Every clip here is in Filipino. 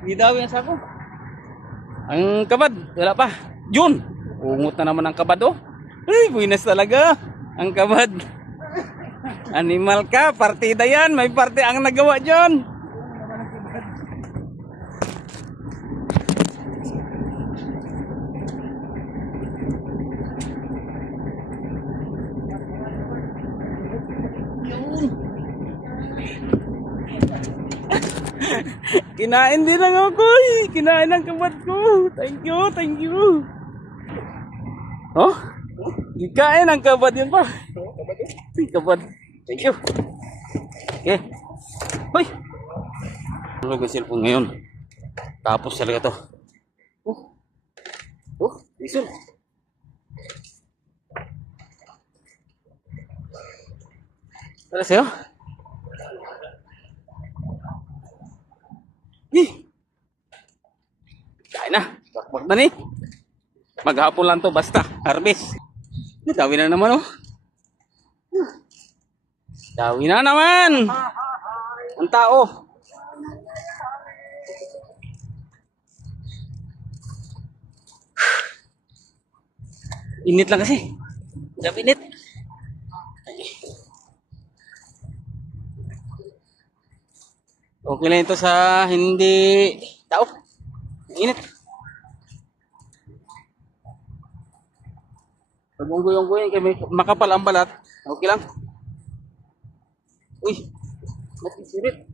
Hindi daw yan sa ako. Ang kabad, wala pa. June, ungot na naman ang kabad oh. Ay, buinas talaga. Ang kabad. Animal ka, partida yan. May parte ang nagawa dyan. Kinain din lang ako. Kinain ang kabad ko. Thank you, thank you. Oh? Kikain ang kabad yun pa. Kabad. Thank you. Okay. Hoy. Ano ang cellphone ngayon? Tapos talaga to. Isul. Ano sa'yo? Kain na. Bakbak na ni. Maghapon lang to basta. Harvest. Dawi na naman oh. Dawi na naman. Ang tao. Init lang kasi. Grabe init. Okay lang ito sa hindi tao. Init. Pag unggoy-unggoy kay makapal ang balat, okay lang. Uy, mati sirit.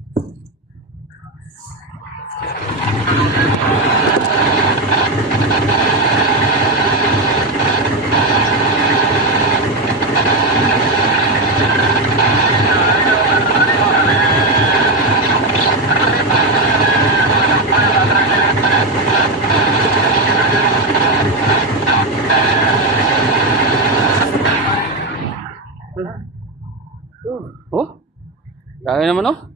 Oh, dami naman oh.